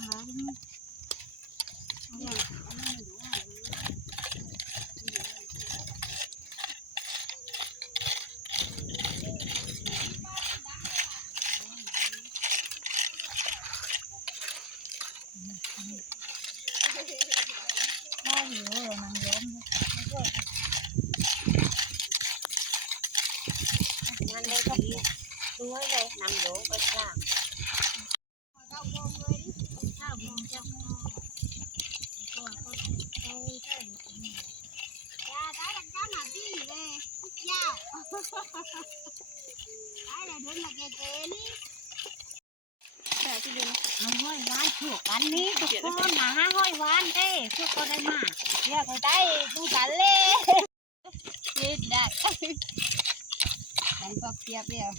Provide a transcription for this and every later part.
างแล้วเนี่ยอันนี้อยู่ว่าได้อยู่นางย้อมนั่นเลยก็ดูไว้เลยนางโยไปข้างข้าวโพดเลยข้าวโพดจับตัวก็เอาใช่ยาได้ดังด้านหน้าที่เลยยาวได้เลยเดินมาเก๋ๆนี่แต่ที่เดินเอาห้อยวานถูกกันนี่ทุกคนนะห้อยวานเด้พวกก็ได้มาเรียกไปได้ดูกันเลยยืดได้ฉันก็เพียบเดียว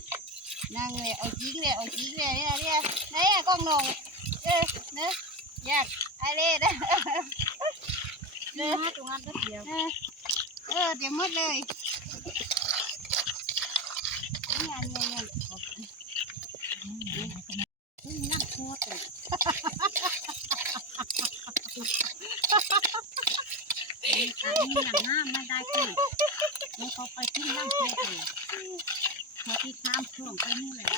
นั่งเลยเอาจี้เลยเนี่ยเนี่ยกล้องนงเนื้อยากไอเล่นะเนื้อตรงนั้นเดียวเดี๋ยวมืดเลยนี่นั่งโคตรเลยอันนี้อย่างน้าไม่ได้ขึ้นเขาไปที่นั่งโคตรเลยเขาที่ข้ามช่วงไปนี่เลย